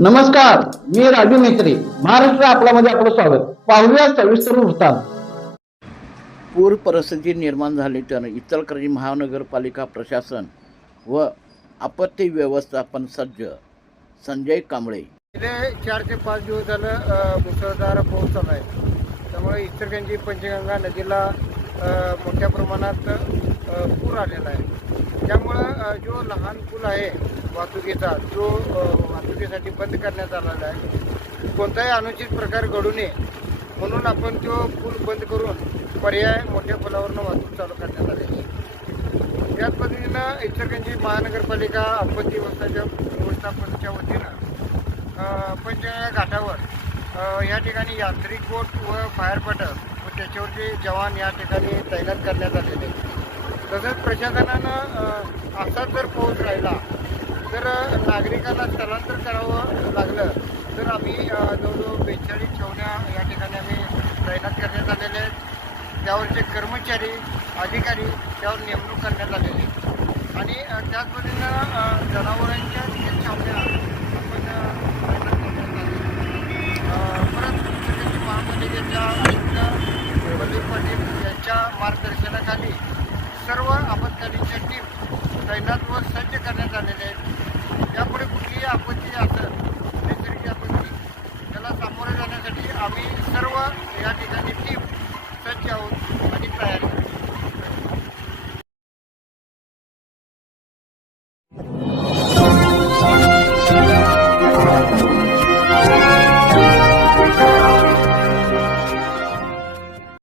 नमस्कार, मी राजू मेत्री. महाराष्ट्र आपल्यामध्ये आपलं स्वागत. पाहूया सविस्तर वृत्तांत. पूर परिस्थिती निर्माण झाली तर इचलकरंजी महानगरपालिका प्रशासन व आपत्ती व्यवस्थापन सज्ज. संजय कांबळे. गेले 4 ते 5 दिवस झालं मुसळधार पाऊस चालू आहे. त्यामुळे इचलकरंजी पंचगंगा नदीला मोठ्या प्रमाणात पूर आलेला आहे. त्यामुळं जो लहान पूल आहे वाहतुकीचा, जो वाहतुकीसाठी बंद करण्यात आलेला आहे, कोणताही अनुचित प्रकार घडू नये म्हणून आपण तो पूल बंद करून पर्याय मोठ्या पुलावरनं वाहतूक चालू करण्यात आलेली आहे. त्याच पद्धतीनं इचलकरंजी महानगरपालिका आपत्ती व्यवस्थापनाच्या वतीनं पंचगंगा घाटावर या ठिकाणी यांत्रिक बोट व फायर पटक व त्याच्यावरचे जवान या ठिकाणी तैनात करण्यात आलेले. तसंच प्रशासनानं असाच जर पाऊस राहिला तर नागरिकांना स्थलांतर करावं लागलं तर आम्ही जवळजवळ 42 छावण्या या ठिकाणी आम्ही तैनात करण्यात आलेले आहेत. त्यावरचे कर्मचारी अधिकारी त्यावर नेमणूक करण्यात आलेली आणि त्याच पद्धतीनं जनावरांच्या देखील छावण्या आपण तैनात करण्यात आल्या. परत इचलकरंजी महापालिकेच्या आयुक्त प्रदीप पाटील यांच्या मार्गदर्शनाखाली सर्व आपत्कालीनच्या टीम तैनात व सज्ज करण्यात आलेले आहेत. यापुढे कुठलीही आपत्ती असेल, नैसर्गिक आपत्ती, त्याला सामोरे जाण्यासाठी आम्ही सर्व या ठिकाणी टीम सज्ज आहोत आणि तयारी